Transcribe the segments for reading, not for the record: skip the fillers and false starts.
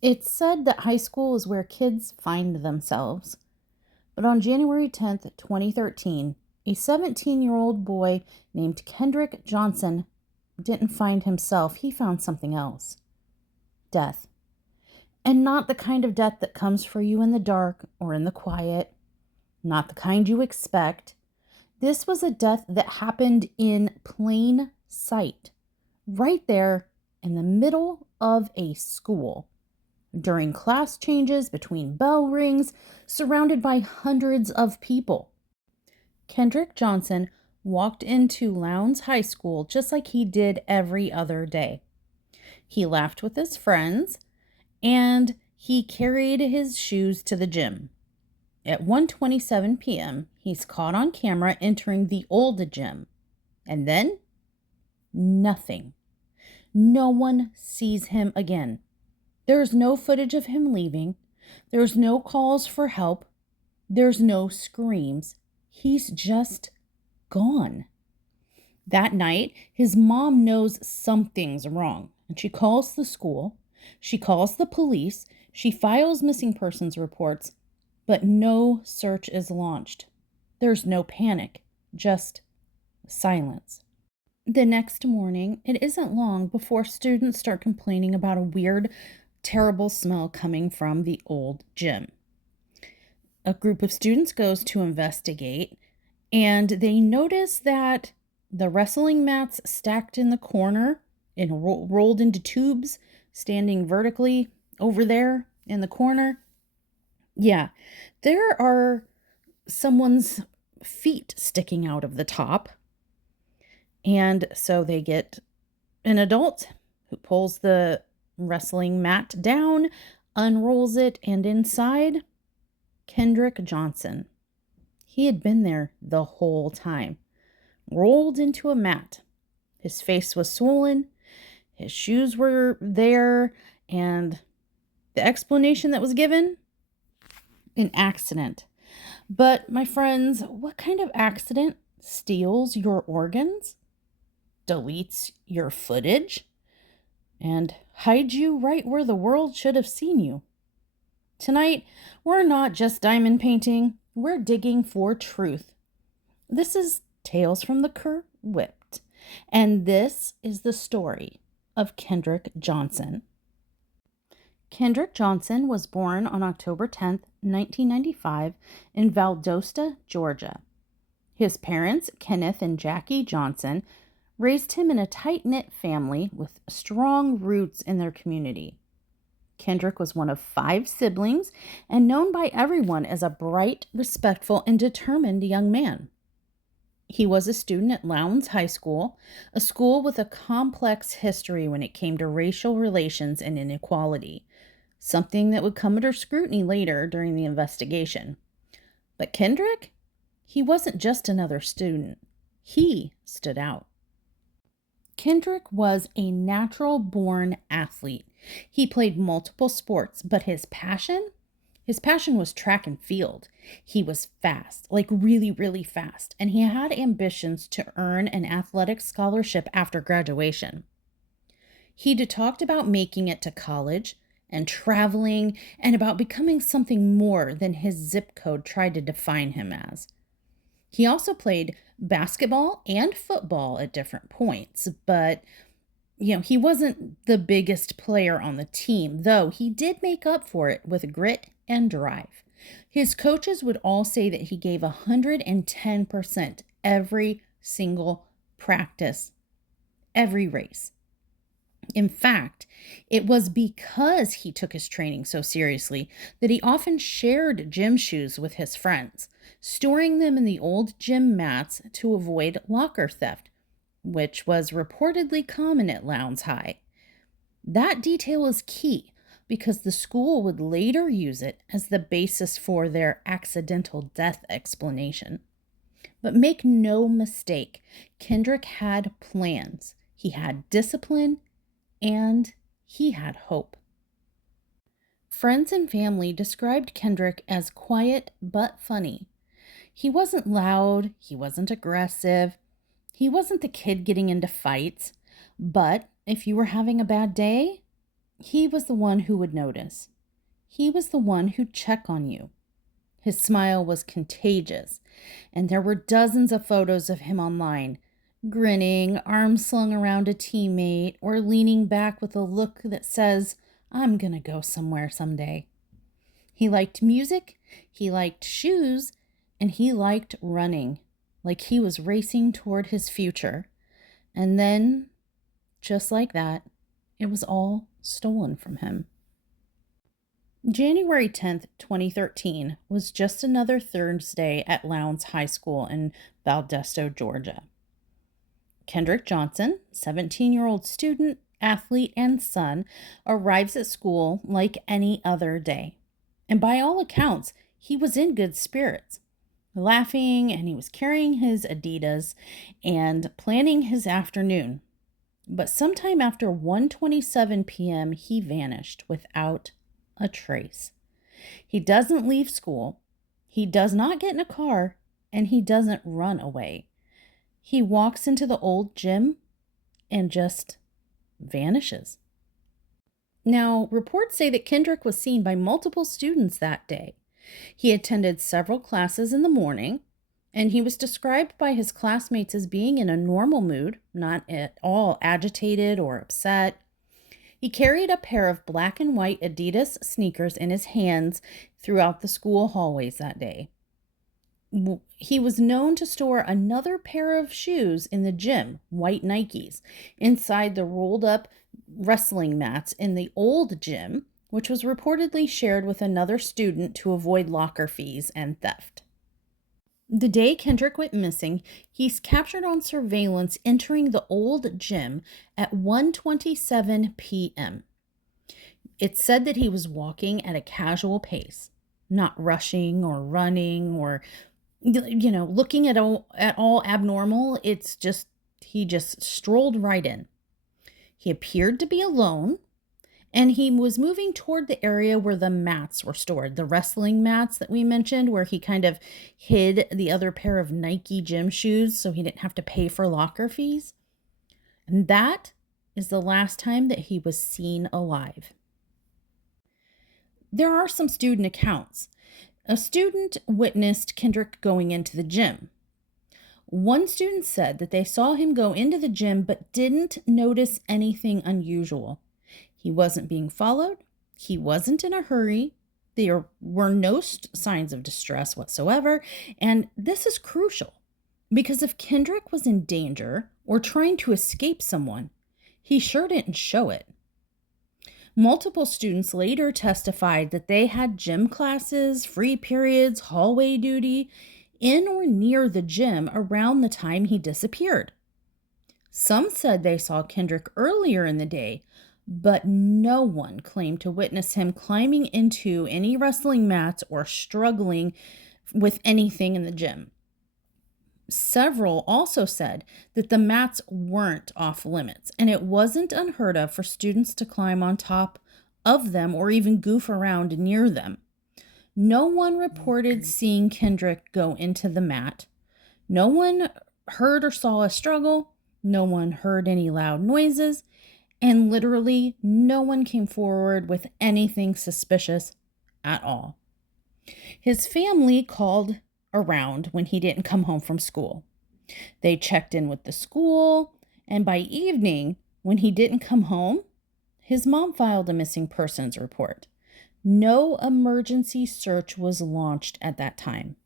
It's said that high school is where kids find themselves. But on January 10th, 2013, a 17-year-old boy named Kendrick Johnson didn't find himself. He found something else: death. And not the kind of death that comes for you in the dark or in the quiet, not the kind you expect. This was a death that happened in plain sight, right there in the middle of a school, during class changes, between bell rings, surrounded by hundreds of people. Kendrick Johnson walked into Lowndes High School just like he did every other day. He laughed with his friends and he carried his shoes to the gym. At 1:27 p.m., he's caught on camera entering the old gym. And then nothing. No one sees him again. There's no footage of him leaving. There's no calls for help. There's no screams. He's just gone. That night, his mom knows something's wrong, and she calls the school. She calls the police. She files missing persons reports, but no search is launched. There's no panic, just silence. The next morning, it isn't long before students start complaining about a weird, terrible smell coming from the old gym. A group of students goes to investigate, and they notice that the wrestling mats stacked in the corner and rolled into tubes, standing vertically over there in the corner. Yeah, there are someone's feet sticking out of the top. And so they get an adult who pulls the wrestling mat down, unrolls it, and inside, Kendrick Johnson. He had been there the whole time, rolled into a mat. His face was swollen, his shoes were there, and the explanation that was given? An accident. But, my friends, what kind of accident steals your organs, deletes your footage, and hides you right where the world should have seen you? Tonight, we're not just diamond painting, we're digging for truth. This is Tales from the Cr'wip't, and this is the story of Kendrick Johnson. Kendrick Johnson was born on October 10th, 1995, in Valdosta, Georgia. His parents, Kenneth and Jackie Johnson, raised him in a tight-knit family with strong roots in their community. Kendrick was one of 5 siblings and known by everyone as a bright, respectful, and determined young man. He was a student at Lowndes High School, a school with a complex history when it came to racial relations and inequality, something that would come under scrutiny later during the investigation. But Kendrick, he wasn't just another student. He stood out. Kendrick was a natural-born athlete. He played multiple sports, but his passion was track and field. He was fast, like really, really fast, and he had ambitions to earn an athletic scholarship after graduation. He'd talked about making it to college and traveling and about becoming something more than his zip code tried to define him as. He also played basketball and football at different points, but he wasn't the biggest player on the team, though he did make up for it with grit and drive. His coaches would all say that he gave 110% every single practice, every race. In fact, it was because he took his training so seriously that he often shared gym shoes with his friends, storing them in the old gym mats to avoid locker theft, which was reportedly common at Lowndes High. That detail is key because the school would later use it as the basis for their accidental death explanation. But make no mistake, Kendrick had plans. He had discipline, and he had hope. Friends and family described Kendrick as quiet but funny. He wasn't loud, he wasn't aggressive, he wasn't the kid getting into fights, but if you were having a bad day, He was the one who would notice. He was the one who'd check on you. His smile was contagious, and there were dozens of photos of him online, grinning, arms slung around a teammate, or leaning back with a look that says, "I'm gonna go somewhere someday." He liked music, he liked shoes, and he liked running, like he was racing toward his future. And then, just like that, it was all stolen from him. January 10th, 2013 was just another Thursday at Lowndes High School in Valdosta, Georgia. Kendrick Johnson, 17-year-old student, athlete, and son, arrives at school like any other day. And by all accounts, he was in good spirits, laughing, and he was carrying his Adidas and planning his afternoon. But sometime after 1:27 p.m., he vanished without a trace. He doesn't leave school, he does not get in a car, and he doesn't run away. He walks into the old gym and just vanishes. Now, reports say that Kendrick was seen by multiple students that day. He attended several classes in the morning, and he was described by his classmates as being in a normal mood, not at all agitated or upset. He carried a pair of black and white Adidas sneakers in his hands throughout the school hallways that day. He was known to store another pair of shoes in the gym, white Nikes, inside the rolled up wrestling mats in the old gym, which was reportedly shared with another student to avoid locker fees and theft. The day Kendrick went missing, he's captured on surveillance entering the old gym at 1:27 p.m. It's said that he was walking at a casual pace, not rushing or running or looking at all abnormal. It's just he just strolled right in. He appeared to be alone, and he was moving toward the area where the mats were stored, the wrestling mats that we mentioned, where he kind of hid the other pair of Nike gym shoes so he didn't have to pay for locker fees. And that is the last time that he was seen alive. There are some student accounts. A student witnessed Kendrick going into the gym. One student said that they saw him go into the gym but didn't notice anything unusual. He wasn't being followed. He wasn't in a hurry. There were no signs of distress whatsoever. And this is crucial because if Kendrick was in danger or trying to escape someone, he sure didn't show it. Multiple students later testified that they had gym classes, free periods, hallway duty in or near the gym around the time he disappeared. Some said they saw Kendrick earlier in the day, but no one claimed to witness him climbing into any wrestling mats or struggling with anything in the gym. Several also said that the mats weren't off limits, and it wasn't unheard of for students to climb on top of them or even goof around near them. No one reported seeing Kendrick go into the mat. No one heard or saw a struggle. No one heard any loud noises. And literally no one came forward with anything suspicious at all. His family called around when he didn't come home from school. They checked in with the school, and by evening, when he didn't come home, his mom filed a missing persons report. No emergency search was launched at that time.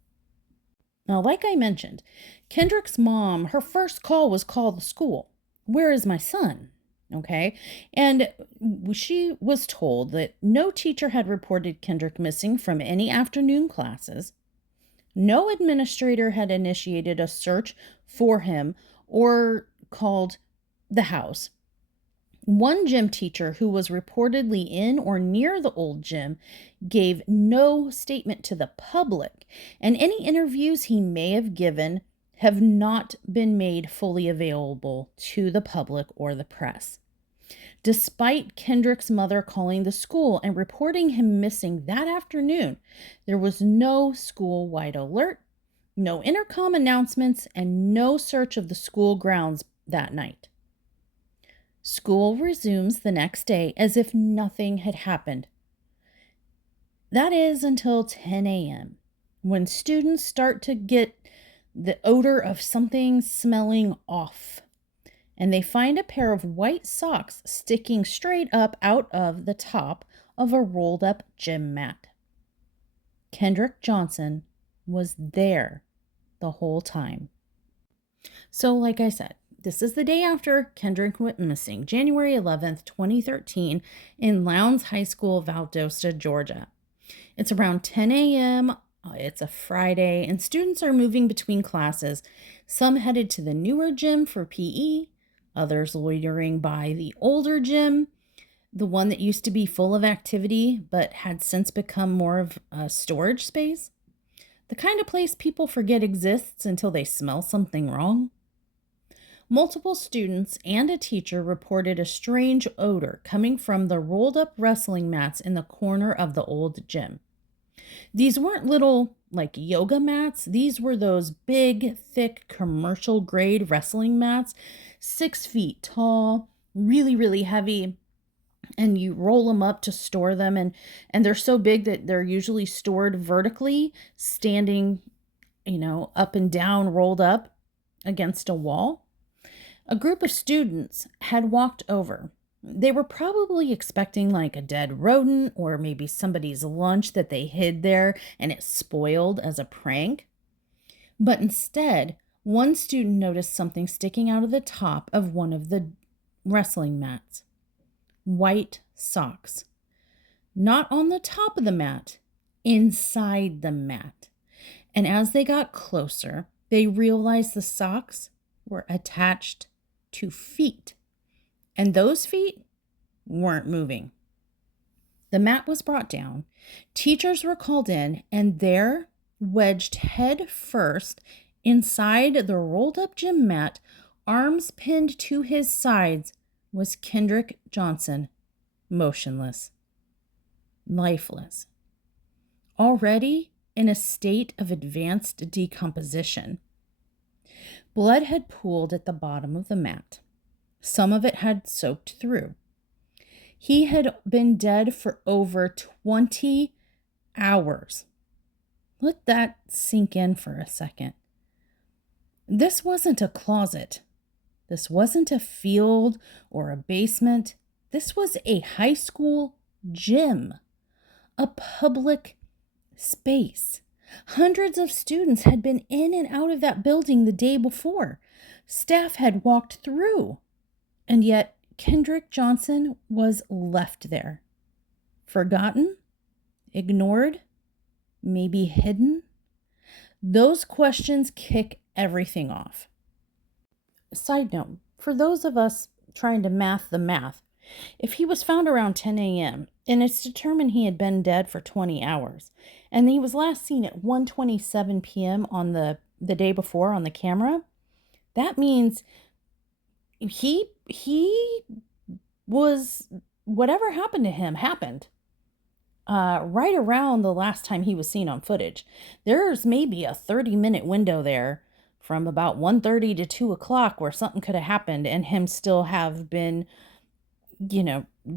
Now, like I mentioned, Kendrick's mom, her first call was call the school. "Where is my son?" Okay. And she was told that no teacher had reported Kendrick missing from any afternoon classes. No administrator had initiated a search for him or called the house. One gym teacher who was reportedly in or near the old gym gave no statement to the public, and any interviews he may have given have not been made fully available to the public or the press. Despite Kendrick's mother calling the school and reporting him missing that afternoon, there was no school-wide alert, no intercom announcements, and no search of the school grounds that night. School resumes the next day as if nothing had happened. That is until 10 a.m., when students start to get the odor of something smelling off, and they find a pair of white socks sticking straight up out of the top of a rolled up gym mat. Kendrick Johnson was there the whole time. So, like I said, this is the day after Kendrick went missing, January 11th, 2013, in Lowndes High School, Valdosta, Georgia. It's around 10 a.m. It's a Friday, and students are moving between classes. Some headed to the newer gym for PE, others loitering by the older gym, the one that used to be full of activity but had since become more of a storage space. The kind of place people forget exists until they smell something wrong. Multiple students and a teacher reported a strange odor coming from the rolled up wrestling mats in the corner of the old gym. These weren't little, yoga mats. These were those big, thick, commercial grade wrestling mats, 6 feet tall, really, really heavy. And you roll them up to store them. And they're so big that they're usually stored vertically, standing, up and down, rolled up against a wall. A group of students had walked over. They were probably expecting a dead rodent or maybe somebody's lunch that they hid there and it spoiled as a prank. But instead, one student noticed something sticking out of the top of one of the wrestling mats. White socks. Not on the top of the mat, inside the mat. And as they got closer, they realized the socks were attached to feet. And those feet weren't moving. The mat was brought down. Teachers were called in, and there, wedged head first inside the rolled up gym mat, arms pinned to his sides, was Kendrick Johnson, motionless, lifeless, already in a state of advanced decomposition. Blood had pooled at the bottom of the mat. Some of it had soaked through. He had been dead for over 20 hours. Let that sink in for a second. This wasn't a closet. This wasn't a field or a basement. This was a high school gym, a public space. Hundreds of students had been in and out of that building the day before. Staff had walked through. And yet, Kendrick Johnson was left there. Forgotten? Ignored? Maybe hidden? Those questions kick everything off. Side note, for those of us trying to math the math, if he was found around 10 a.m. and it's determined he had been dead for 20 hours, and he was last seen at 1:27 p.m. on the day before on the camera, that means he was, whatever happened to him happened right around the last time he was seen on footage. There's maybe a 30-minute window there from about 1:30 to 2 o'clock where something could have happened and him still have been,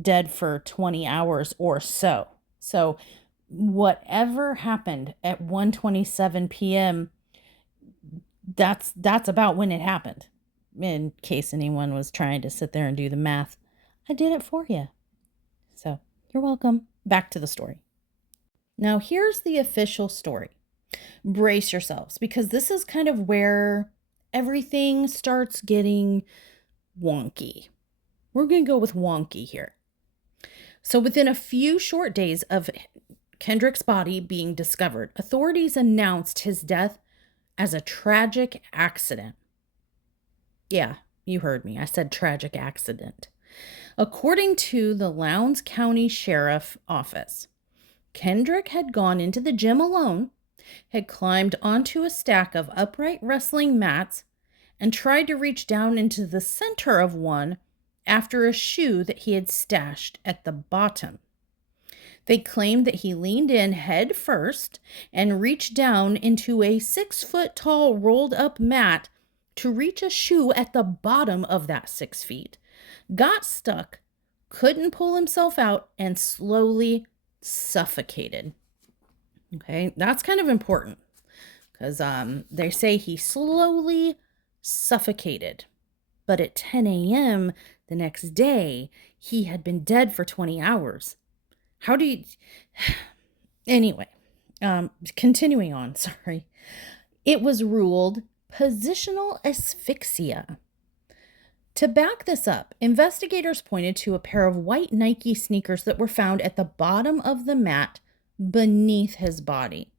dead for 20 hours or so. So whatever happened at 1:27 p.m., that's about when it happened. In case anyone was trying to sit there and do the math, I did it for you. So you're welcome. Back to the story. Now here's the official story. Brace yourselves, because this is kind of where everything starts getting wonky. We're going to go with wonky here. So within a few short days of Kendrick's body being discovered, authorities announced his death as a tragic accident. Yeah, you heard me. I said tragic accident. According to the Lowndes County Sheriff Office, Kendrick had gone into the gym alone, had climbed onto a stack of upright wrestling mats, and tried to reach down into the center of one after a shoe that he had stashed at the bottom. They claimed that he leaned in head first and reached down into a 6-foot tall rolled up mat to reach a shoe at the bottom of that 6 feet, got stuck, couldn't pull himself out, and slowly suffocated. Okay, that's kind of important because they say he slowly suffocated. But at 10 a.m. the next day, he had been dead for 20 hours. How do you... Anyway, continuing on, sorry. It was ruled positional asphyxia. To back this up, investigators pointed to a pair of white Nike sneakers that were found at the bottom of the mat beneath his body.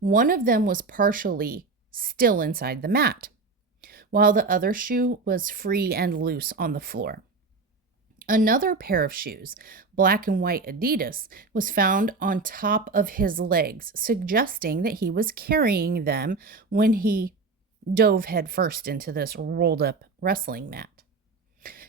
One of them was partially still inside the mat, while the other shoe was free and loose on the floor. Another pair of shoes, black and white Adidas, was found on top of his legs, suggesting that he was carrying them when he dove headfirst into this rolled up wrestling mat.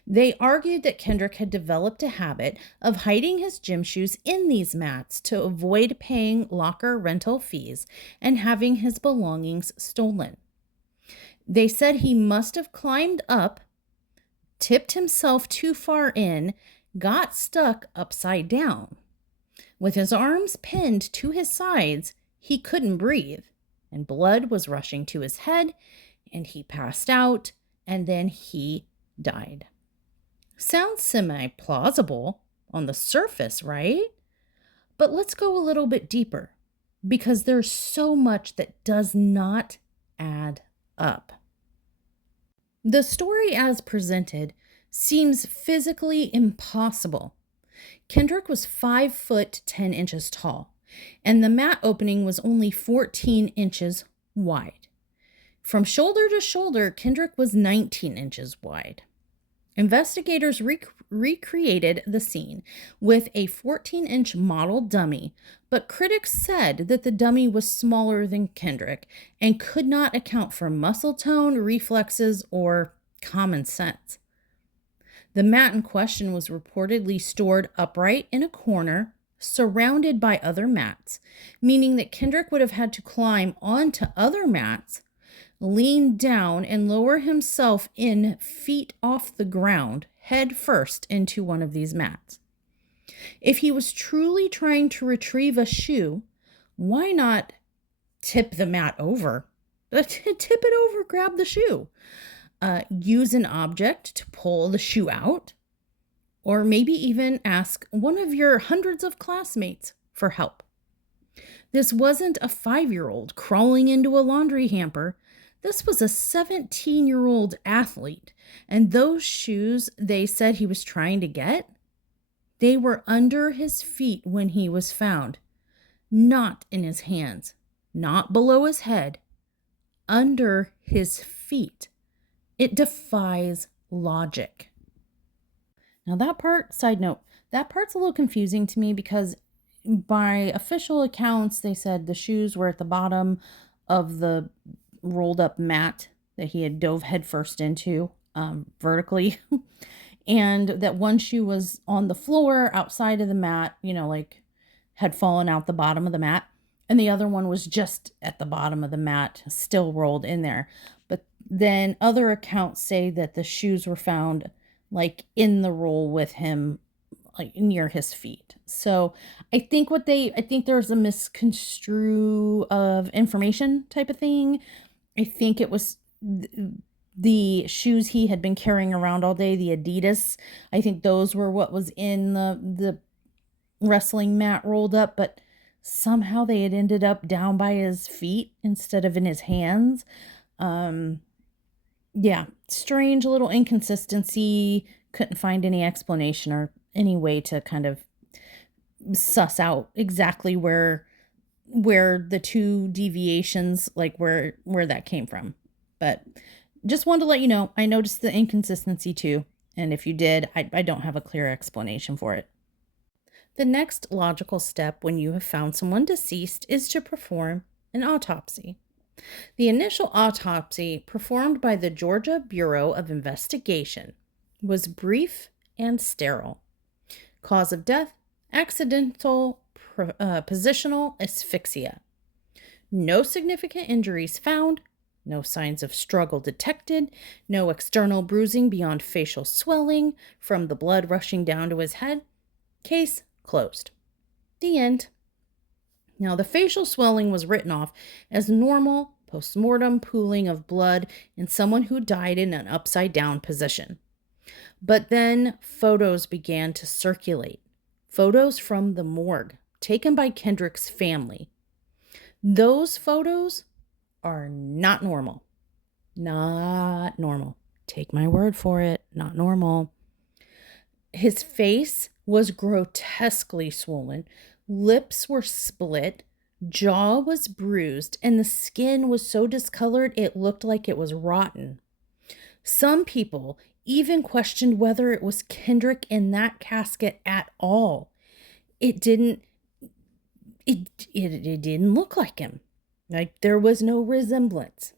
They argued that Kendrick had developed a habit of hiding his gym shoes in these mats to avoid paying locker rental fees and having his belongings stolen. They said he must have climbed up, tipped himself too far in, got stuck upside down. With his arms pinned to his sides, he couldn't breathe, and blood was rushing to his head, and he passed out, and then he died. Sounds semi-plausible on the surface, right? But let's go a little bit deeper, because there's so much that does not add up. The story as presented seems physically impossible. Kendrick was 5 foot 10 inches tall, and the mat opening was only 14 inches wide. From shoulder to shoulder, Kendrick was 19 inches wide. Investigators recreated the scene with a 14-inch model dummy, but critics said that the dummy was smaller than Kendrick and could not account for muscle tone, reflexes, or common sense. The mat in question was reportedly stored upright in a corner, surrounded by other mats, meaning that Kendrick would have had to climb onto other mats, lean down, and lower himself in feet off the ground, head first into one of these mats. If he was truly trying to retrieve a shoe, why not tip the mat over? Tip it over, grab the shoe. Use an object to pull the shoe out, or maybe even ask one of your hundreds of classmates for help. This wasn't a 5-year-old crawling into a laundry hamper. This was a 17-year-old athlete, and those shoes they said he was trying to get, they were under his feet when he was found, not in his hands, not below his head, under his feet. It defies logic. Now that part, side note, that part's a little confusing to me because by official accounts, they said the shoes were at the bottom of the rolled up mat that he had dove headfirst into vertically, and that one shoe was on the floor outside of the mat, like had fallen out the bottom of the mat, and the other one was just at the bottom of the mat, still rolled in there. But then other accounts say that the shoes were found like in the roll with him, like near his feet. So I think there's a misconstrue of information type of thing. I think it was the shoes he had been carrying around all day, the Adidas. I think those were what was in the wrestling mat rolled up, but somehow they had ended up down by his feet instead of in his hands. Yeah, strange little inconsistency. Couldn't find any explanation or any way to kind of suss out exactly where the two deviations, like where that came from. But just wanted to let you know, I noticed the inconsistency too. And if you did, I don't have a clear explanation for it. The next logical step when you have found someone deceased is to perform an autopsy. The initial autopsy performed by the Georgia Bureau of Investigation was brief and sterile. Cause of death, accidental positional asphyxia. No significant injuries found, No signs of struggle detected, no external bruising beyond facial swelling from the blood rushing down to his head. Case closed. The end. Now, the facial swelling was written off as normal postmortem pooling of blood in someone who died in an upside down position. But then photos began to circulate. Photos from the morgue taken by Kendrick's family. Those photos are not normal. Not normal. Take my word for it. Not normal. His face was grotesquely swollen. Lips were split. Jaw was bruised. And the skin was so discolored it looked like it was rotten. Some people even questioned whether it was Kendrick in that casket at all. It didn't look like him. Like there was no resemblance.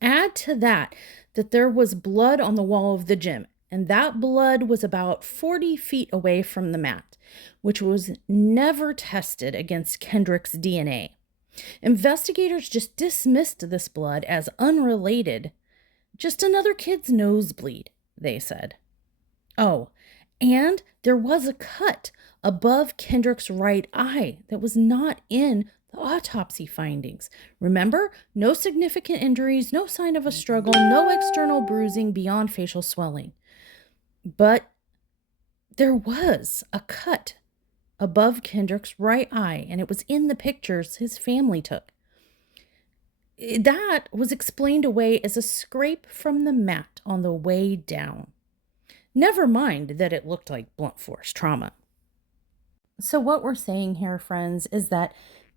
Add to that there was blood on the wall of the gym, and that blood was about 40 feet away from the mat, which was never tested against Kendrick's DNA. Investigators just dismissed this blood as unrelated. Just another kid's nosebleed, they said. Oh, and there was a cut above Kendrick's right eye that was not in the autopsy findings. Remember, no significant injuries, no sign of a struggle, no external bruising beyond facial swelling. But there was a cut above Kendrick's right eye, and it was in the pictures his family took. That was explained away as a scrape from the mat on the way down. Never mind that it looked like blunt force trauma. So what we're saying here, friends, is that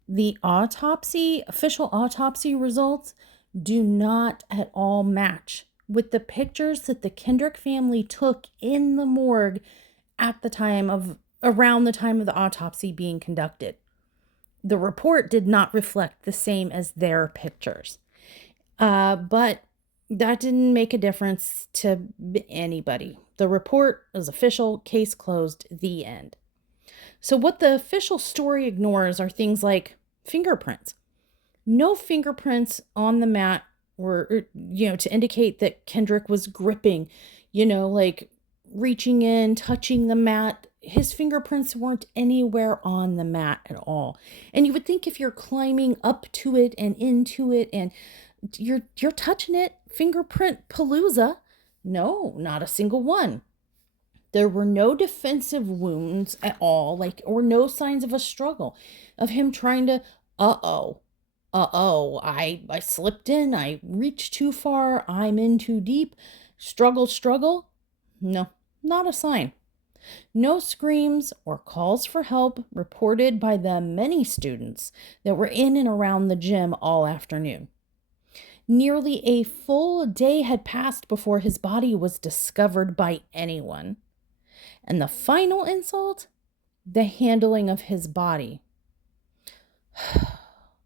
the official autopsy results do not at all match with the pictures that the Kendrick family took in the morgue around the time of the autopsy being conducted. The report did not reflect the same as their pictures. But that didn't make a difference to anybody. The report is official, case closed, the end. So what the official story ignores are things like fingerprints. No fingerprints on the mat were, to indicate that Kendrick was gripping, like reaching in, touching the mat. His fingerprints weren't anywhere on the mat at all. And you would think if you're climbing up to it and into it and you're touching it, fingerprint palooza. No, not a single one. There were no defensive wounds at all, or no signs of a struggle, of him trying to, I slipped in, I reached too far, I'm in too deep, struggle. No, not a sign. No screams or calls for help reported by the many students that were in and around the gym all afternoon. Nearly a full day had passed before his body was discovered by anyone. And the final insult? The handling of his body.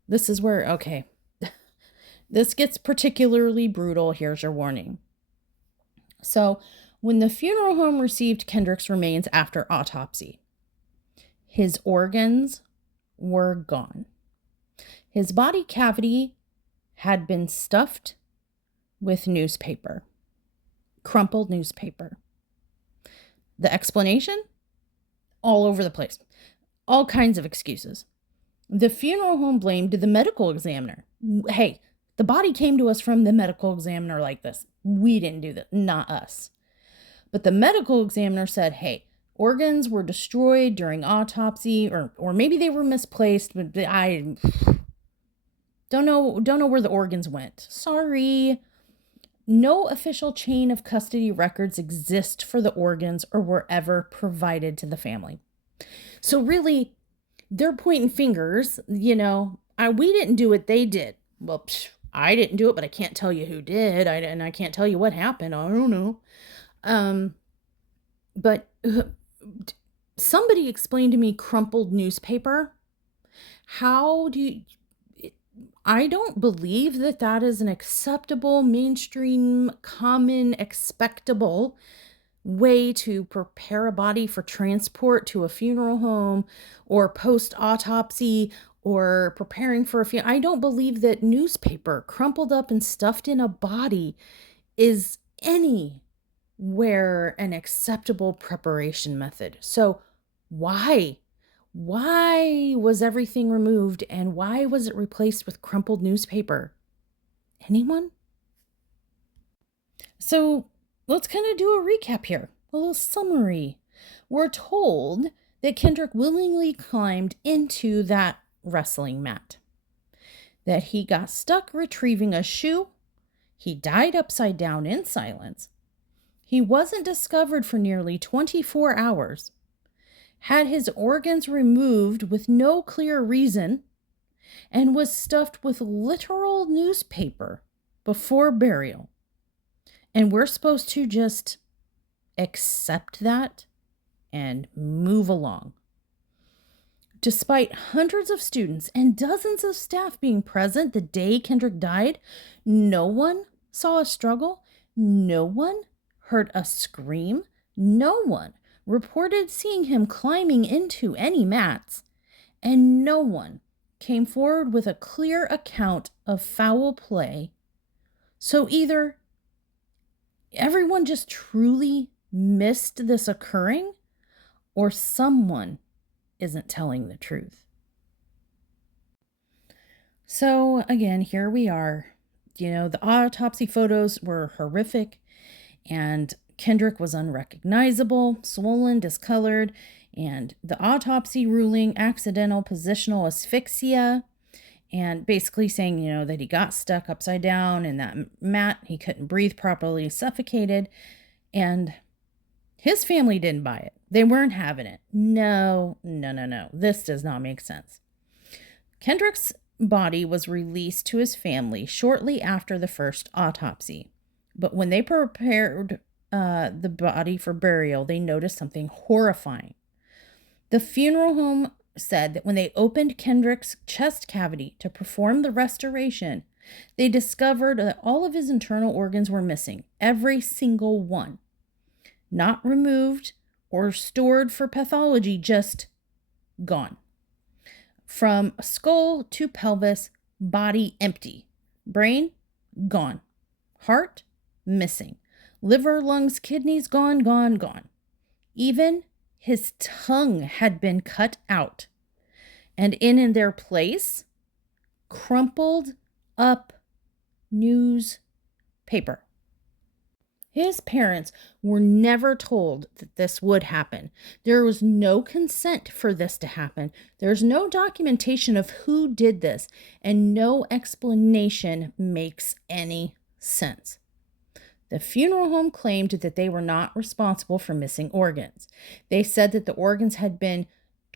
This is where, okay, this gets particularly brutal. Here's your warning. So, when the funeral home received Kendrick's remains after autopsy, his organs were gone. His body cavity had been stuffed with newspaper, crumpled newspaper. The explanation? All over the place. All kinds of excuses. The funeral home blamed the medical examiner. Hey, the body came to us from the medical examiner like this. We didn't do that, not us. But the medical examiner said, hey, organs were destroyed during autopsy, or maybe they were misplaced, but I don't know where the organs went. Sorry. No official chain of custody records exist for the organs or were ever provided to the family. So really, they're pointing fingers, we didn't do it, they did. Well, I didn't do it, but I can't tell you who did, and I can't tell you what happened. I don't know. But somebody explained to me crumpled newspaper. I don't believe that is an acceptable, mainstream, common, expectable way to prepare a body for transport to a funeral home or post-autopsy or preparing for a funeral. I don't believe that newspaper crumpled up and stuffed in a body is anywhere an acceptable preparation method. So why? Why was everything removed and why was it replaced with crumpled newspaper? Anyone? So let's kind of do a recap here, a little summary. We're told that Kendrick willingly climbed into that wrestling mat, that he got stuck retrieving a shoe, he died upside down in silence, he wasn't discovered for nearly 24 hours, had his organs removed with no clear reason, and was stuffed with literal newspaper before burial. And we're supposed to just accept that and move along. Despite hundreds of students and dozens of staff being present the day Kendrick died, no one saw a struggle, no one heard a scream, no one reported seeing him climbing into any mats, and no one came forward with a clear account of foul play. So either everyone just truly missed this occurring, or someone isn't telling the truth. So again, here we are. The autopsy photos were horrific, and Kendrick was unrecognizable, swollen, discolored, and the autopsy ruling accidental positional asphyxia, and basically saying, that he got stuck upside down in that mat, he couldn't breathe properly, suffocated, and his family didn't buy it. They weren't having it. No. This does not make sense. Kendrick's body was released to his family shortly after the first autopsy. But when they prepared the body for burial, they noticed something horrifying. The funeral home said that when they opened Kendrick's chest cavity to perform the restoration, they discovered that all of his internal organs were missing, every single one. Not removed or stored for pathology, just gone. From skull to pelvis, body empty. Brain, gone. Heart, missing. Liver, lungs, kidneys, gone. Even his tongue had been cut out. And in their place, crumpled up newspaper. His parents were never told that this would happen. There was no consent for this to happen. There's no documentation of who did this, and no explanation makes any sense. The funeral home claimed that they were not responsible for missing organs. They said that the organs had been,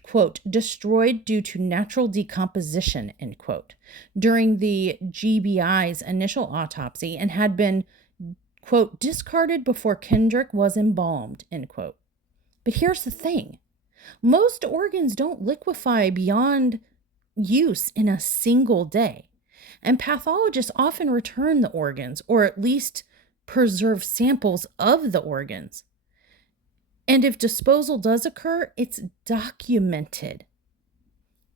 quote, destroyed due to natural decomposition, end quote, during the GBI's initial autopsy and had been, quote, discarded before Kendrick was embalmed, end quote. But here's the thing. Most organs don't liquefy beyond use in a single day. And pathologists often return the organs, or at least preserve samples of the organs. And if disposal does occur, it's documented.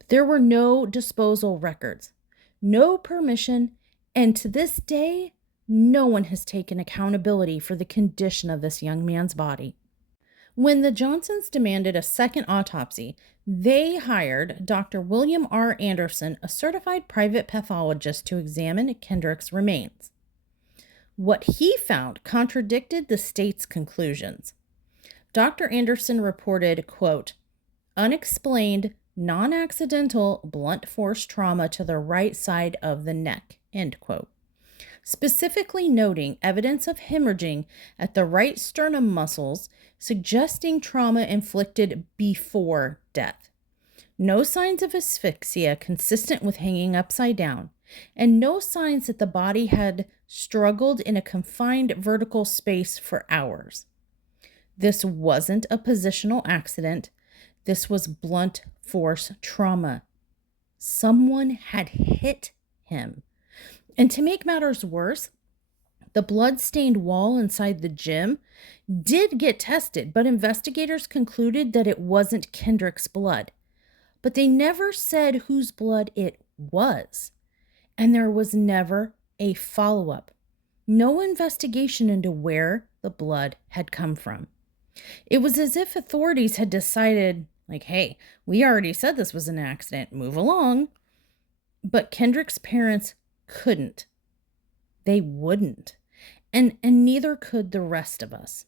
There were no disposal records, no permission, and to this day, no one has taken accountability for the condition of this young man's body. When the Johnsons demanded a second autopsy, they hired Dr. William R. Anderson, a certified private pathologist, to examine Kendrick's remains. What he found contradicted the state's conclusions. Dr. Anderson reported, quote, unexplained, non-accidental blunt force trauma to the right side of the neck, end quote, specifically noting evidence of hemorrhaging at the right sternum muscles, suggesting trauma inflicted before death. No signs of asphyxia consistent with hanging upside down, and no signs that the body had struggled in a confined vertical space for hours. This wasn't a positional accident. This was blunt force trauma. Someone had hit him. And to make matters worse, the blood-stained wall inside the gym did get tested, but investigators concluded that it wasn't Kendrick's blood, but they never said whose blood it was. And there was never a follow-up. No investigation into where the blood had come from. It was as if authorities had decided, like, hey, we already said this was an accident, move along. But Kendrick's parents couldn't. They wouldn't. And neither could the rest of us.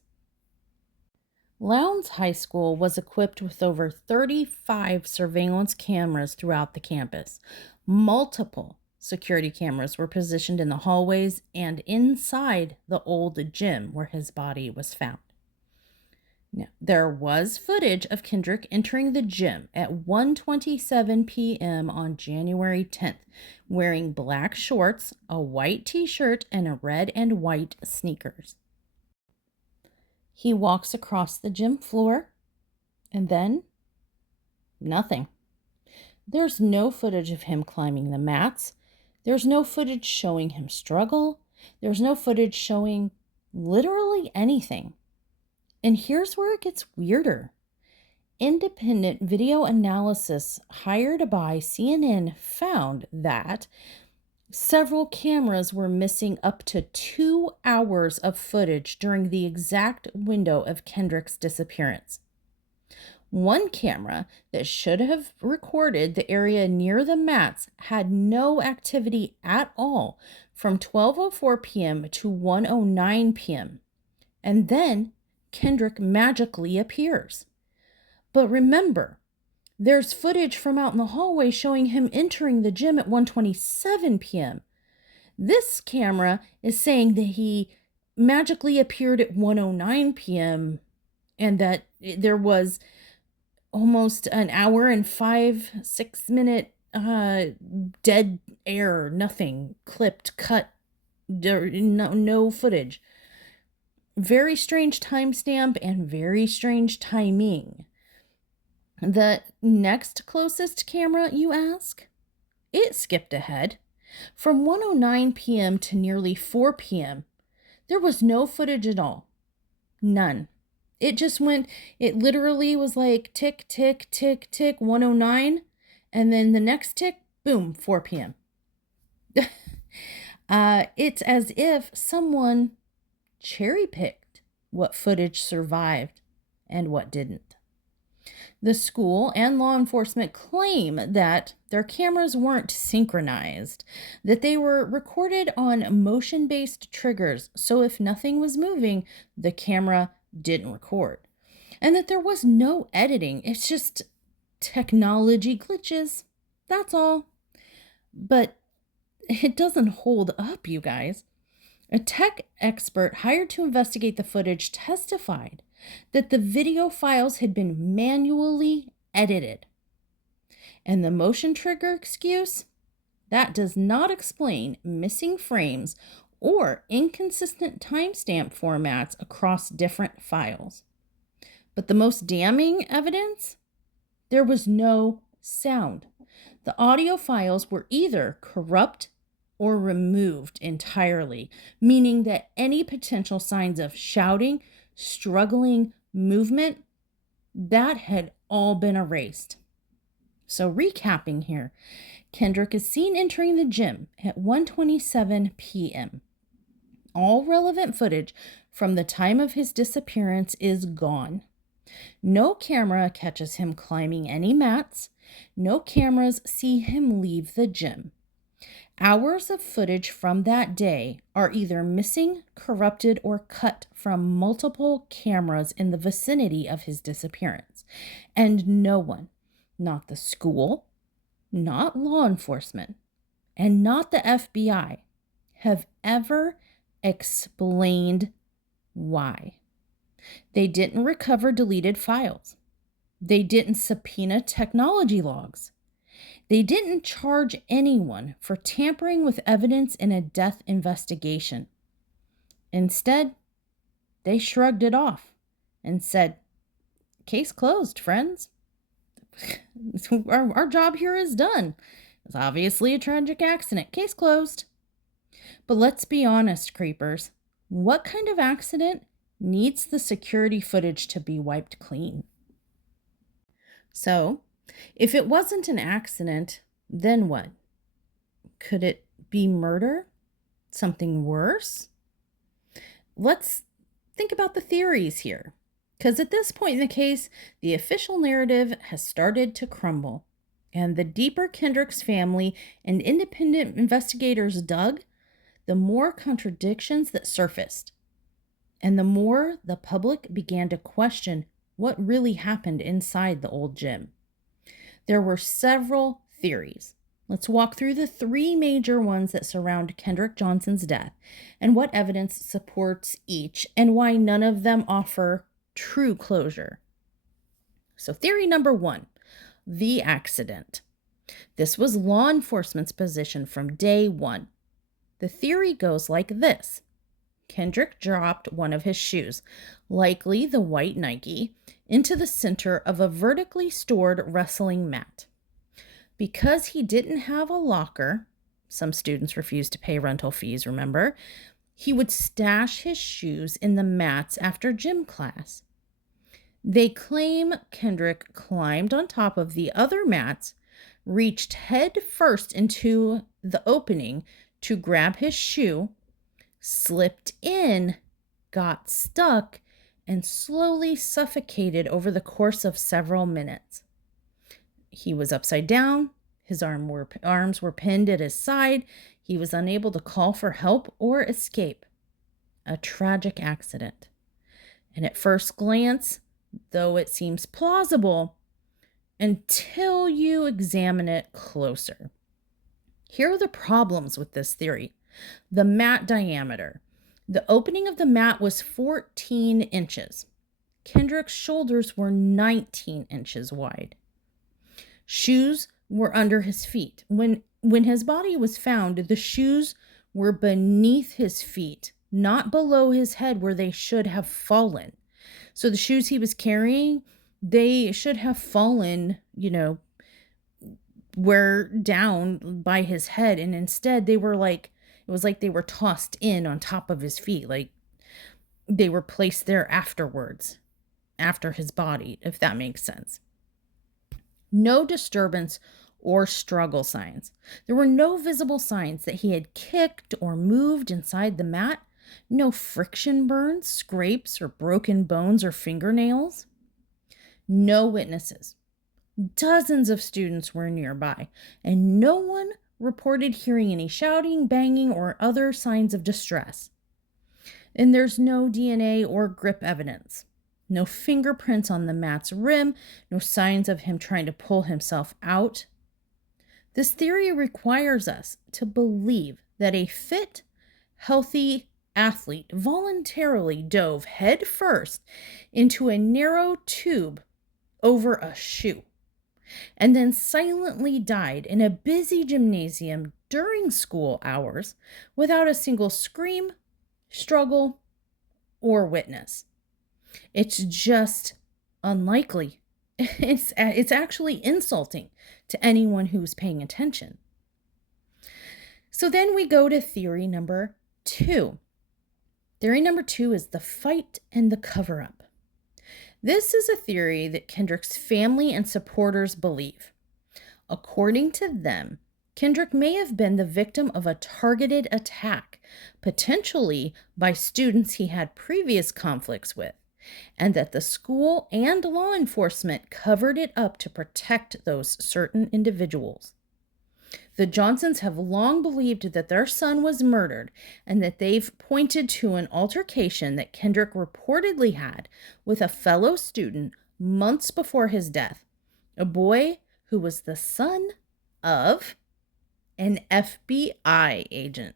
Lowndes High School was equipped with over 35 surveillance cameras throughout the campus. Multiple security cameras were positioned in the hallways and inside the old gym where his body was found. Now, there was footage of Kendrick entering the gym at 1:27 p.m. on January 10th, wearing black shorts, a white t-shirt, and a red and white sneakers. He walks across the gym floor, and then nothing. There's no footage of him climbing the mats. There's no footage showing him struggle. There's no footage showing literally anything. And here's where it gets weirder. Independent video analysis hired by CNN found that several cameras were missing up to 2 hours of footage during the exact window of Kendrick's disappearance. One camera that should have recorded the area near the mats had no activity at all from 12:04 p.m. to 1:09 p.m. And then Kendrick magically appears. But remember, there's footage from out in the hallway showing him entering the gym at 1:27 p.m. This camera is saying that he magically appeared at 1:09 p.m. and that there was almost an hour and 5-6 minute dead air, nothing, clipped, cut, no footage. Very strange timestamp and very strange timing. The next closest camera, you ask? It skipped ahead. From 1:09 p.m. to nearly 4 p.m., there was no footage at all. None. It just went, it literally was like tick, tick, tick, tick, 1:09, and then the next tick, boom, 4 p.m. It's as if someone cherry-picked what footage survived and what didn't. The school and law enforcement claim that their cameras weren't synchronized, that they were recorded on motion-based triggers, so if nothing was moving, the camera didn't record, and that there was no editing. It's just technology glitches. That's all. But it doesn't hold up, you guys. A tech expert hired to investigate the footage testified that the video files had been manually edited. And the motion trigger excuse, that does not explain missing frames or inconsistent timestamp formats across different files. But the most damning evidence, there was no sound. The audio files were either corrupt or removed entirely, meaning that any potential signs of shouting, struggling, movement, that had all been erased. So recapping here, Kendrick is seen entering the gym at 1:27 p.m. All relevant footage from the time of his disappearance is gone. No camera catches him climbing any mats. No cameras see him leave the gym. Hours of footage from that day are either missing, corrupted, or cut from multiple cameras in the vicinity of his disappearance. And no one, not the school, not law enforcement, and not the FBI, have ever explained why. They didn't recover deleted files. They didn't subpoena technology logs. They didn't charge anyone for tampering with evidence in a death investigation. Instead, they shrugged it off and said, "Case closed, friends. Our job here is done. It's obviously a tragic accident. Case closed." But let's be honest, creepers. What kind of accident needs the security footage to be wiped clean? So, If it wasn't an accident, then what? Could it be murder? Something worse? Let's think about the theories here. Because at this point in the case, the official narrative has started to crumble. And the deeper Kendrick's family and independent investigators dug, the more contradictions that surfaced. And the more the public began to question what really happened inside the old gym. There were several theories. Let's walk through the three major ones that surround Kendrick Johnson's death and what evidence supports each and why none of them offer true closure. So theory number 1, the accident. This was law enforcement's position from day one. The theory goes like this. Kendrick dropped one of his shoes, likely the white Nike, into the center of a vertically stored wrestling mat. Because he didn't have a locker, some students refused to pay rental fees, remember, he would stash his shoes in the mats after gym class. They claim Kendrick climbed on top of the other mats, reached head first into the opening to grab his shoe, slipped in, got stuck, and slowly suffocated over the course of several minutes. He was upside down, his arms were pinned at his side, he was unable to call for help or escape. A tragic accident. And at first glance, though it seems plausible, until you examine it closer. Here are the problems with this theory. The mat diameter. The opening of the mat was 14 inches. Kendrick's shoulders were 19 inches wide. Shoes were under his feet. When his body was found, the shoes were beneath his feet, not below his head where they should have fallen. So the shoes he was carrying, they should have fallen, were down by his head. And instead it was like they were tossed in on top of his feet. Like they were placed there afterwards, after his body, if that makes sense. No disturbance or struggle signs. There were no visible signs that he had kicked or moved inside the mat. No friction burns, scrapes, or broken bones or fingernails. No witnesses. Dozens of students were nearby, and no one reported hearing any shouting, banging, or other signs of distress. And there's no DNA or grip evidence. No fingerprints on the mat's rim, no signs of him trying to pull himself out. This theory requires us to believe that a fit, healthy athlete voluntarily dove head first into a narrow tube over a shoe, and then silently died in a busy gymnasium during school hours without a single scream, struggle, or witness. It's just unlikely. It's actually insulting to anyone who's paying attention. So then we go to theory number 2. Theory number 2 is the fight and the cover-up. This is a theory that Kendrick's family and supporters believe. According to them, Kendrick may have been the victim of a targeted attack, potentially by students he had previous conflicts with, and that the school and law enforcement covered it up to protect those certain individuals. The Johnsons have long believed that their son was murdered, and that they've pointed to an altercation that Kendrick reportedly had with a fellow student months before his death, a boy who was the son of an FBI agent.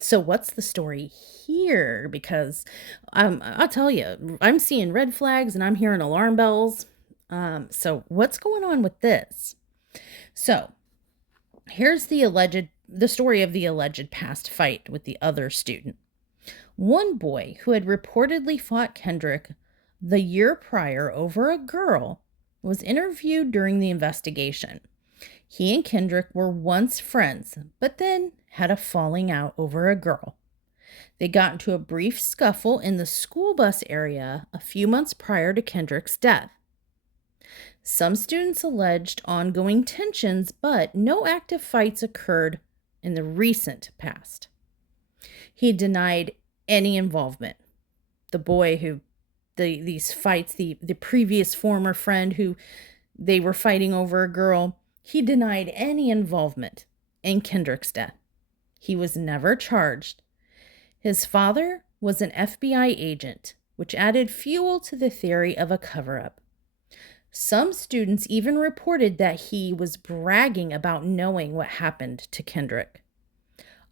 So what's the story here? Because I'll tell you, I'm seeing red flags and I'm hearing alarm bells. So what's going on with this? So here's the story of the alleged past fight with the other student. One boy who had reportedly fought Kendrick the year prior over a girl was interviewed during the investigation. He and Kendrick were once friends, but then had a falling out over a girl. They got into a brief scuffle in the school bus area a few months prior to Kendrick's death. Some students alleged ongoing tensions, but no active fights occurred in the recent past. He denied any involvement. The boy who these fights, the previous former friend who they were fighting over a girl, he denied any involvement in Kendrick's death. He was never charged. His father was an FBI agent, which added fuel to the theory of a cover-up. Some students even reported that he was bragging about knowing what happened to Kendrick.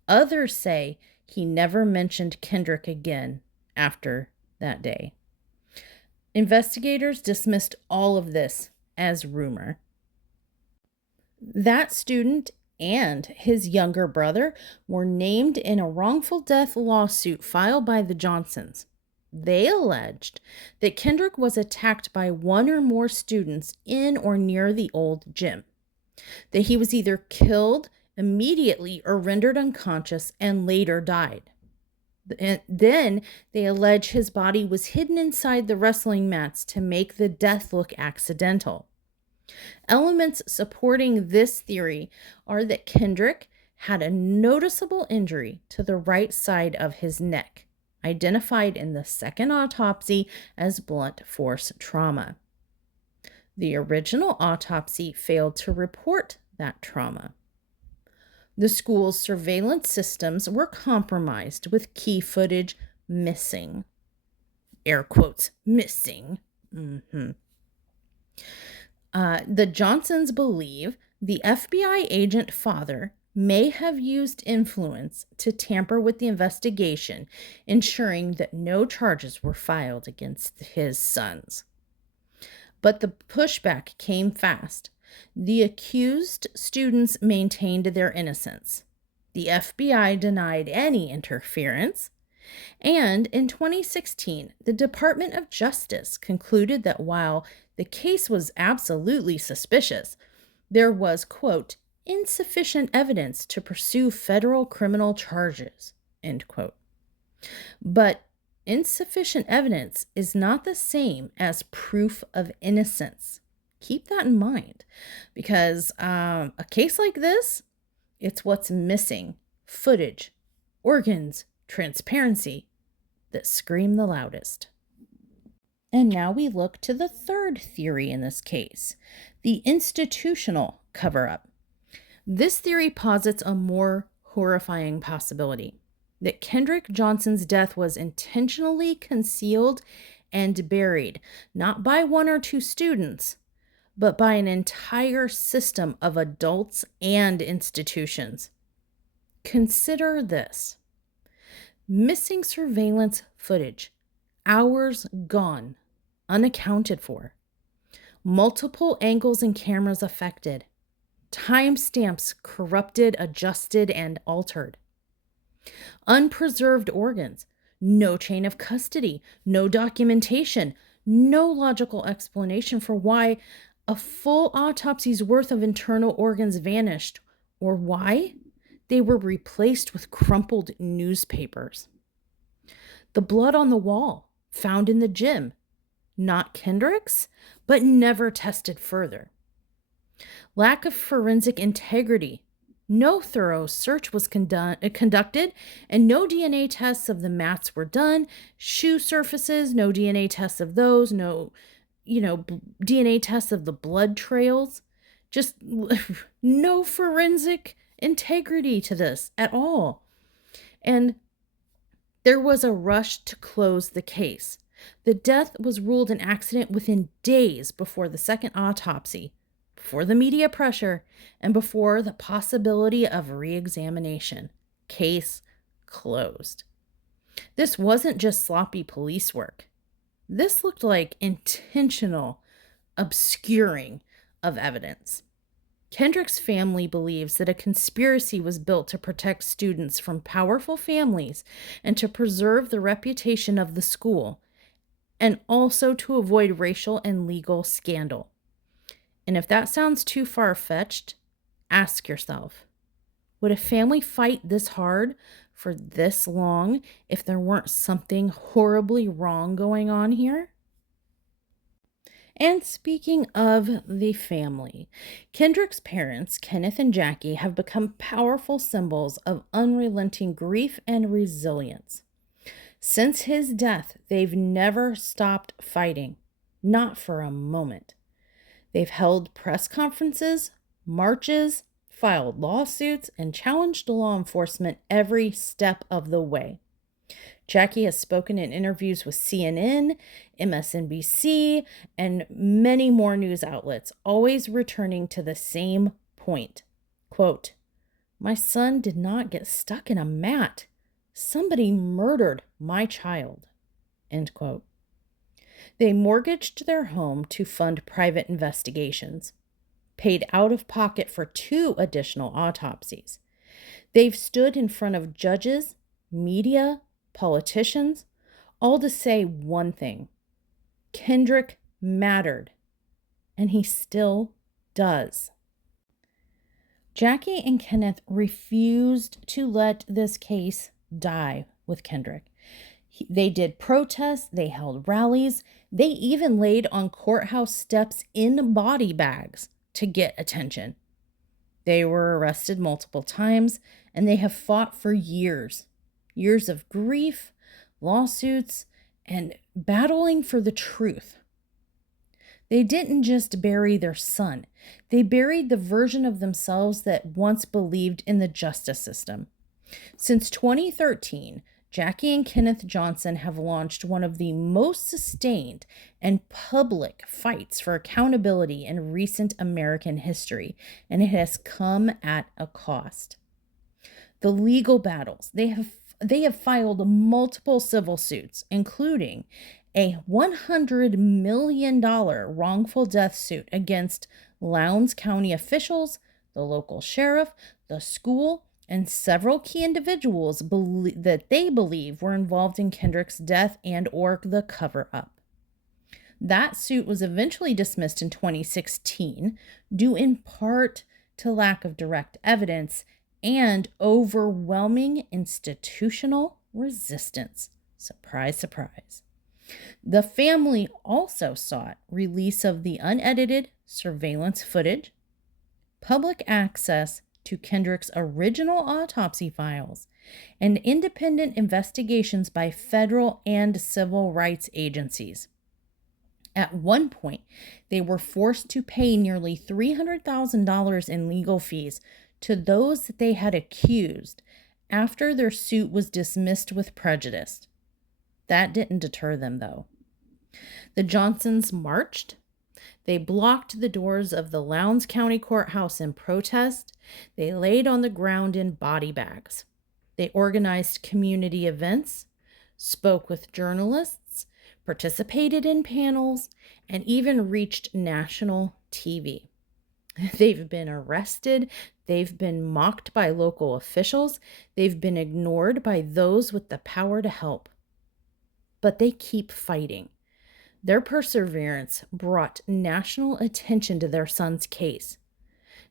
Others say he never mentioned Kendrick again after that day. Investigators dismissed all of this as rumor. That student and his younger brother were named in a wrongful death lawsuit filed by the Johnsons. They alleged that Kendrick was attacked by one or more students in or near the old gym, that he was either killed immediately or rendered unconscious and later died. And then they allege his body was hidden inside the wrestling mats to make the death look accidental. Elements supporting this theory are that Kendrick had a noticeable injury to the right side of his neck, identified in the second autopsy as blunt force trauma. The original autopsy failed to report that trauma. The school's surveillance systems were compromised with key footage missing. Air quotes, missing. The Johnsons believe the FBI agent father may have used influence to tamper with the investigation, ensuring that no charges were filed against his sons. But the pushback came fast. The accused students maintained their innocence. The FBI denied any interference. And in 2016, the Department of Justice concluded that while the case was absolutely suspicious, there was, quote, insufficient evidence to pursue federal criminal charges, end quote. But insufficient evidence is not the same as proof of innocence. Keep that in mind, because a case like this, it's what's missing: footage, organs, transparency that scream the loudest. And now we look to the third theory in this case, the institutional cover-up. This theory posits a more horrifying possibility: that Kendrick Johnson's death was intentionally concealed and buried, not by one or two students, but by an entire system of adults and institutions. Consider this: missing surveillance footage, hours gone, unaccounted for, multiple angles and cameras affected, timestamps corrupted, adjusted, and altered, unpreserved organs, no chain of custody, no documentation, no logical explanation for why a full autopsy's worth of internal organs vanished, or why they were replaced with crumpled newspapers. The blood on the wall, found in the gym, not Kendrick's, but never tested further. Lack of forensic integrity. No thorough search was conducted, and no DNA tests of the mats were done. Shoe surfaces, no DNA tests of those, no DNA tests of the blood trails. Just no forensic integrity to this at all. And there was a rush to close the case. The death was ruled an accident within days before the second autopsy, before the media pressure, and before the possibility of re-examination. Case closed. This wasn't just sloppy police work. This looked like intentional obscuring of evidence. Kendrick's family believes that a conspiracy was built to protect students from powerful families and to preserve the reputation of the school, and also to avoid racial and legal scandal. And if that sounds too far-fetched, ask yourself, would a family fight this hard for this long if there weren't something horribly wrong going on here? And speaking of the family, Kendrick's parents, Kenneth and Jackie, have become powerful symbols of unrelenting grief and resilience. Since his death, they've never stopped fighting, not for a moment. They've held press conferences, marches, filed lawsuits, and challenged law enforcement every step of the way. Jackie has spoken in interviews with CNN, MSNBC, and many more news outlets, always returning to the same point. Quote, "My son did not get stuck in a mat. Somebody murdered my child." End quote. They mortgaged their home to fund private investigations, paid out of pocket for 2 additional autopsies. They've stood in front of judges, media, politicians, all to say one thing: Kendrick mattered, and he still does. Jackie and Kenneth refused to let this case die with Kendrick. They did protests, they held rallies, they even laid on courthouse steps in body bags to get attention. They were arrested multiple times, and they have fought for years. Years of grief, lawsuits, and battling for the truth. They didn't just bury their son. They buried the version of themselves that once believed in the justice system. Since 2013, Jackie and Kenneth Johnson have launched one of the most sustained and public fights for accountability in recent American history, and it has come at a cost. The legal battles, they have filed multiple civil suits, including a $100 million wrongful death suit against Lowndes County officials, the local sheriff, the school, and several key individuals that they believe were involved in Kendrick's death and or the cover-up. That suit was eventually dismissed in 2016, due in part to lack of direct evidence and overwhelming institutional resistance. Surprise, surprise. The family also sought release of the unedited surveillance footage, public access to Kendrick's original autopsy files, and independent investigations by federal and civil rights agencies. At one point, they were forced to pay nearly $300,000 in legal fees to those that they had accused after their suit was dismissed with prejudice. That didn't deter them, though. The Johnsons marched. They blocked the doors of the Lowndes County Courthouse in protest. They laid on the ground in body bags. They organized community events, spoke with journalists, participated in panels, and even reached national TV. They've been arrested. They've been mocked by local officials. They've been ignored by those with the power to help. But they keep fighting. Their perseverance brought national attention to their son's case.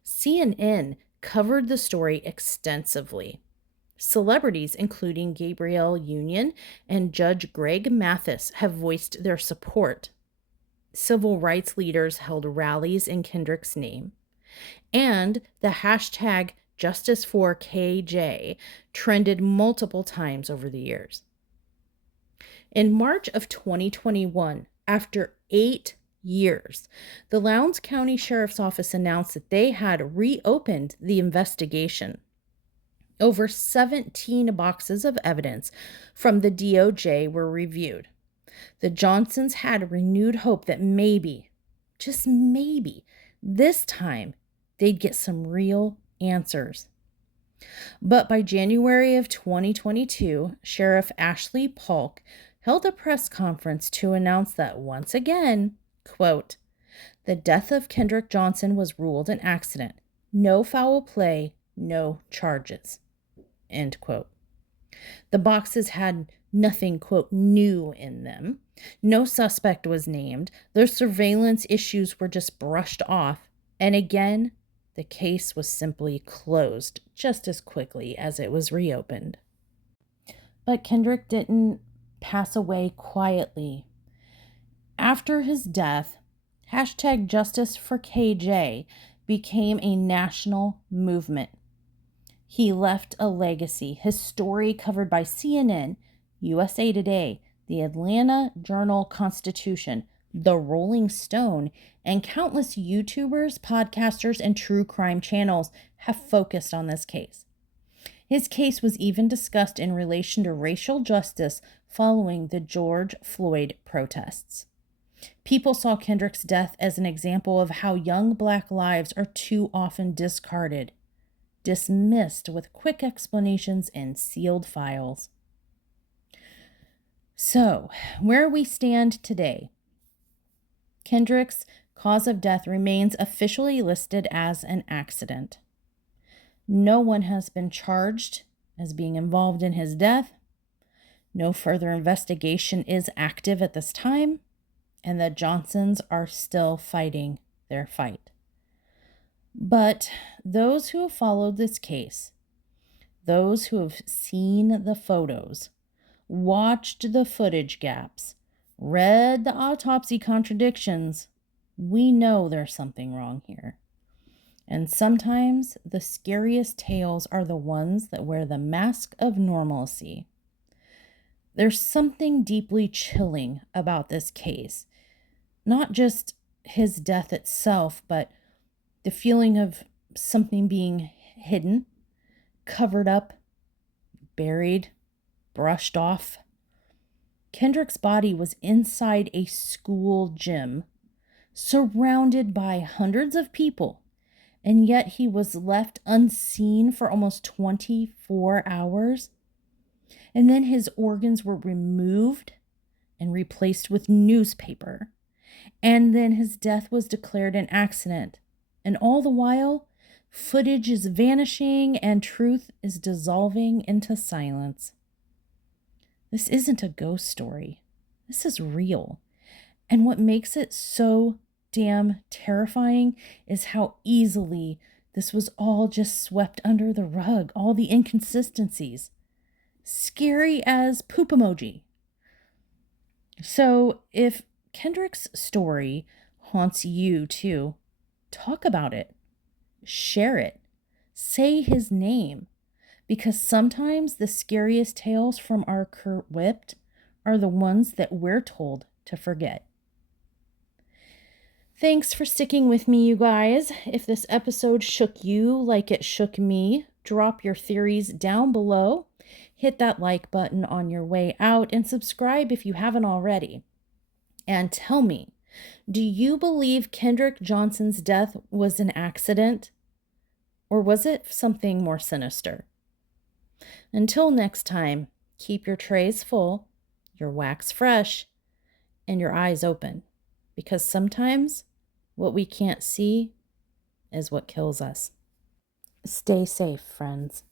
CNN covered the story extensively. Celebrities, including Gabrielle Union and Judge Greg Mathis, have voiced their support. Civil rights leaders held rallies in Kendrick's name. And the hashtag #JusticeForKJ trended multiple times over the years. In March of 2021, after 8 years, the Lowndes County Sheriff's Office announced that they had reopened the investigation. Over 17 boxes of evidence from the DOJ were reviewed. The Johnsons had renewed hope that maybe, just maybe, this time they'd get some real answers. But by January of 2022, Sheriff Ashley Polk held a press conference to announce that once again, quote, "The death of Kendrick Johnson was ruled an accident. No foul play, no charges." End quote. The boxes had nothing, quote, new in them. No suspect was named. Their surveillance issues were just brushed off. And again, the case was simply closed just as quickly as it was reopened. But Kendrick didn't pass away quietly. After his death, Hashtag Justice for KJ became a national movement. He left a legacy, his story covered by CNN, USA Today, the Atlanta Journal-Constitution, the Rolling Stone, and countless YouTubers, podcasters, and true crime channels have focused on this case. His case was even discussed in relation to racial justice following the George Floyd protests. People saw Kendrick's death as an example of how young Black lives are too often discarded, dismissed with quick explanations and sealed files. So, where we stand today, Kendrick's cause of death remains officially listed as an accident. No one has been charged as being involved in his death. No further investigation is active at this time, and the Johnsons are still fighting their fight. But those who have followed this case, those who have seen the photos, watched the footage gaps, read the autopsy contradictions, we know there's something wrong here. And sometimes the scariest tales are the ones that wear the mask of normalcy. There's something deeply chilling about this case. Not just his death itself, but the feeling of something being hidden, covered up, buried, brushed off. Kendrick's body was inside a school gym, surrounded by hundreds of people, and yet he was left unseen for almost 24 hours. And then his organs were removed and replaced with newspaper. And then his death was declared an accident. And all the while, footage is vanishing and truth is dissolving into silence. This isn't a ghost story. This is real. And what makes it so damn terrifying is how easily this was all just swept under the rug, all the inconsistencies. Scary as poop emoji. So if Kendrick's story haunts you too, talk about it. Share it. Say his name. Because sometimes the scariest tales from our Cr'wip't are the ones that we're told to forget. Thanks for sticking with me, you guys. If this episode shook you like it shook me, drop your theories down below. Hit that like button on your way out and subscribe if you haven't already. And tell me, do you believe Kendrick Johnson's death was an accident? Or was it something more sinister? Until next time, keep your trays full, your wax fresh, and your eyes open. Because sometimes what we can't see is what kills us. Stay safe, friends.